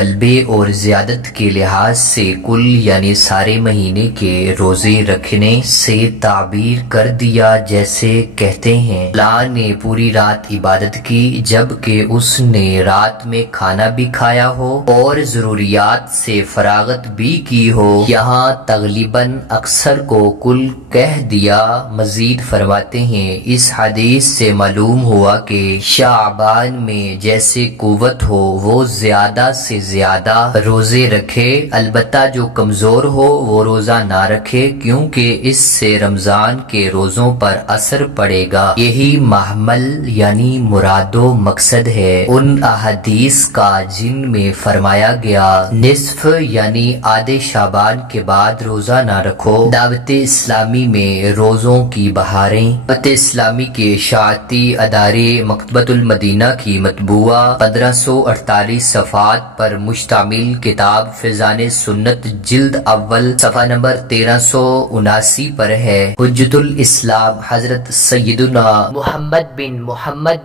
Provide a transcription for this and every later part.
غلبے اور زیادت کے لحاظ سے کل یعنی سارے مہینے کے روزے رکھنے سے تعبیر کر دیا، جیسے کہتے ہیں فلاں نے پوری رات عبادت کی جبکہ اس نے رات میں کھانا بھی کھایا ہو اور ضروریات سے فراغت بھی کی ہو۔ یہاں تغلیباً اکثر کو کل کہہ دیا۔ مزید فرماتے ہیں اس حدیث سے معلوم ہوا کہ شعبان میں جیسے قوت ہو وہ زیادہ سے زیادہ روزے رکھے، البتہ جو کمزور ہو وہ روزہ نہ رکھے، کیونکہ اس سے رمضان کے روزوں پر اثر پڑے گا۔ یہی محمل یعنی مراد و مقصد ہے ان احادیث کا جن میں فرمایا گیا نصف یعنی آدھے شعبان کے بعد روزہ نہ رکھو۔ دعوت اسلامی میں روزوں کی بہاریں۔ دعوت اسلامی کے اشاعتی ادارے مکتبۃ المدینہ کی مطبوعہ 1548 صفحات پر مشتمل کتاب فیضان سنت جلد اول صفحہ نمبر 1379 پر ہے۔ حجت الاسلام حضرت سیدنا محمد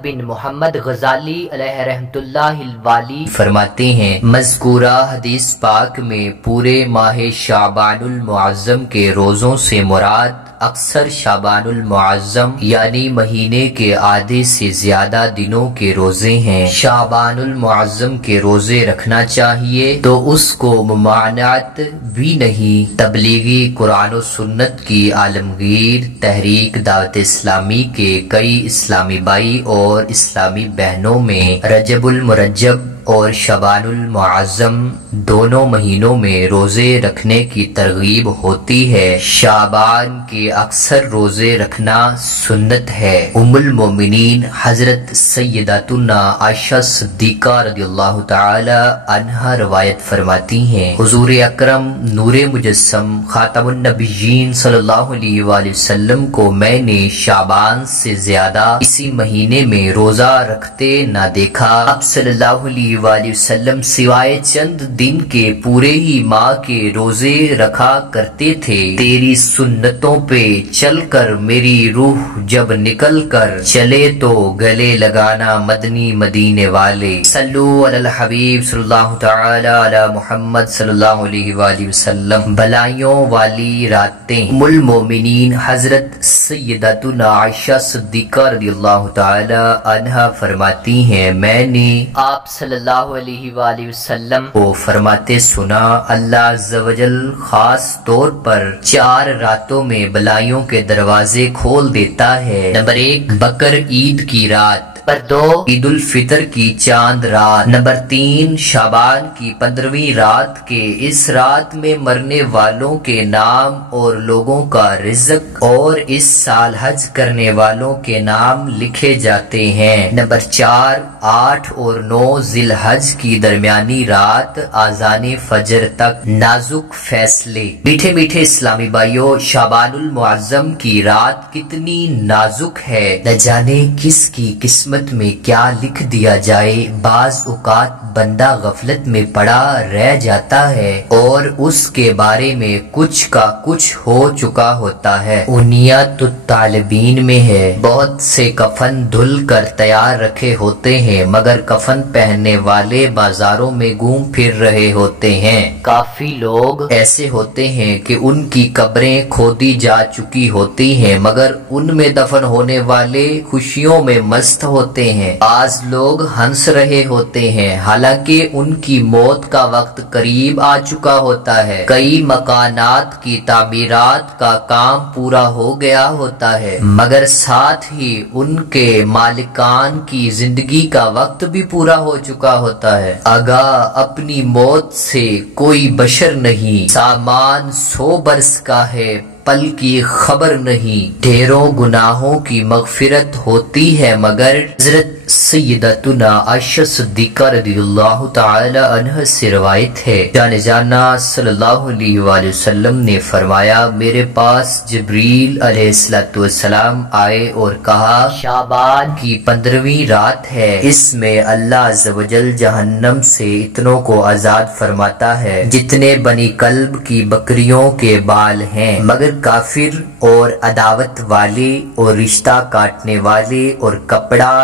بن محمد غزالی علیہ رحمت اللہ الوالی فرماتے ہیں مذکورہ حدیث پاک میں پورے ماہ شعبان المعظم کے روزوں سے مراد اکثر شعبان المعظم یعنی مہینے کے آدھے سے زیادہ دنوں کے روزے ہیں۔ شعبان المعظم کے روزے رکھنا چاہیے تو اس کو ممانعت بھی نہیں۔ تبلیغی قرآن و سنت کی عالمگیر تحریک دعوت اسلامی کے کئی اسلامی بھائی اور اسلامی بہنوں میں رجب المرجب اور شعبان المعظم دونوں مہینوں میں روزے رکھنے کی ترغیب ہوتی ہے۔ شعبان کے اکثر روزے رکھنا سنت ہے۔ ام المومنین حضرت سیداتنا عائشہ صدیقہ رضی اللہ تعالی عنہا روایت فرماتی ہیں حضور اکرم نور مجسم خاتم النبیین صلی اللہ علیہ وآلہ وسلم کو میں نے شعبان سے زیادہ اسی مہینے میں روزہ رکھتے نہ دیکھا۔ آپ صلی اللہ علیہ وآلہ وسلم سوائے چند دن کے پورے ہی ماہ کے روزے رکھا کرتے تھے۔ تیری سنتوں پہ چل کر میری روح جب نکل کر چلے تو گلے لگانا مدنی مدینے والے۔ صلو علی الحبیب صلی اللہ تعالی علی محمد صلی اللہ علیہ وآلہ وسلم۔ بلائیوں والی راتیں۔ ام المومنین حضرت سیدتنا عائشہ صدیقہ رضی اللہ تعالی عنہا فرماتی ہیں میں نے آپ صلی اللہ علیہ وآلہ وسلم کو فرماتے سنا اللہ عز و جل خاص طور پر 4 راتوں میں بلائیوں کے دروازے کھول دیتا ہے۔ نمبر 1 بقر عید کی رات، نمبر 2 عید الفطر کی چاند رات، نمبر 3 شعبان کی 15ویں رات کے اس رات میں مرنے والوں کے نام اور لوگوں کا رزق اور اس سال حج کرنے والوں کے نام لکھے جاتے ہیں، نمبر 4 8 اور 9 ذی الحج کی درمیانی رات آذان فجر تک نازک فیصلے۔ میٹھے میٹھے اسلامی بھائیوں، شعبان المعظم کی رات کتنی نازک ہے، نہ جانے کس کی قسمت میں کیا لکھ دیا جائے۔ بعض اوقات بندہ غفلت میں پڑا رہ جاتا ہے اور اس کے بارے میں کچھ کا کچھ ہو چکا ہوتا ہے۔ انیت الطالبین میں ہے بہت سے کفن دھل کر تیار رکھے ہوتے ہیں مگر کفن پہننے والے بازاروں میں گھوم پھر رہے ہوتے ہیں۔ کافی لوگ ایسے ہوتے ہیں کہ ان کی قبریں کھودی جا چکی ہوتی ہیں مگر ان میں دفن ہونے والے خوشیوں میں مست ہوتے ہیں۔ بعض لوگ ہنس رہے ہوتے ہیں حالانکہ ان کی موت کا وقت قریب آ چکا ہوتا ہے۔ کئی مکانات کی تعمیرات کا کام پورا ہو گیا ہوتا ہے مگر ساتھ ہی ان کے مالکان کی زندگی کا وقت بھی پورا ہو چکا ہوتا ہے۔ آگاہ اپنی موت سے کوئی بشر نہیں، سامان 100 برس کا ہے پل کی خبر نہیں۔ ڈھیروں گناہوں کی مغفرت ہوتی ہے مگر حضرت سیدتنا عائشہ صدیقہ رضی اللہ تعالی عنہ سے روایت ہے جان جانا صلی اللہ علیہ وآلہ وسلم نے فرمایا میرے پاس جبریل علیہ السلام آئے اور کہا شعبان کی 15ویں رات ہے، اس میں اللہ عز و جل جہنم سے اتنوں کو آزاد فرماتا ہے جتنے بنی کلب کی بکریوں کے بال ہیں، مگر کافر اور عداوت والے اور رشتہ کاٹنے والے اور کپڑا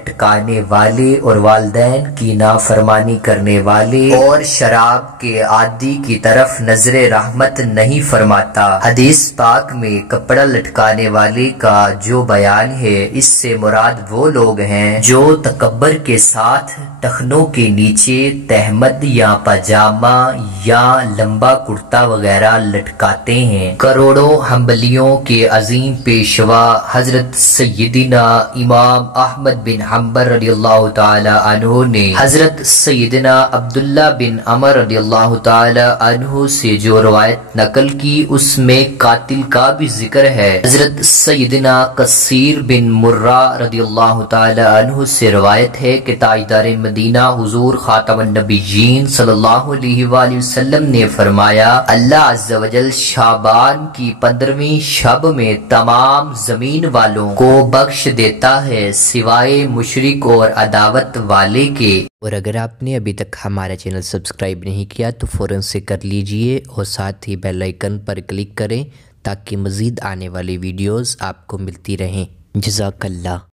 لٹکانے والے اور والدین کی نافرمانی کرنے والے اور شراب کے عادی کی طرف نظر رحمت نہیں فرماتا۔ حدیث پاک میں کپڑا لٹکانے والے کا جو بیان ہے، اس سے مراد وہ لوگ ہیں جو تکبر کے ساتھ ٹخنوں کے نیچے تہمد یا پاجامہ یا لمبا کرتا وغیرہ لٹکاتے ہیں۔ کروڑوں حنبلیوں کے عظیم پیشوا حضرت سیدنا امام احمد بن حنبل رضی اللہ تعالی عنہ نے حضرت سیدنا عبداللہ بن عمر رضی اللہ تعالی عنہ سے جو روایت نقل کی، اس میں قاتل کا بھی ذکر ہے۔ حضرت سیدنا قصیر بن مرہ رضی اللہ تعالی عنہ سے روایت ہے کہ تاجدار مدینہ حضور خاتم النبیین صلی اللہ علیہ وآلہ وسلم نے فرمایا، اللہ عز و جل شعبان کی 15ویں شب میں تمام زمین والوں کو بخش دیتا ہے سوائے مشرک اور عداوت والے کے۔ اور اگر آپ نے ابھی تک ہمارا چینل سبسکرائب نہیں کیا تو فوراً سے کر لیجئے اور ساتھ ہی بیل آئیکن پر کلک کریں تاکہ مزید آنے والی ویڈیوز آپ کو ملتی رہیں۔ جزاک اللہ۔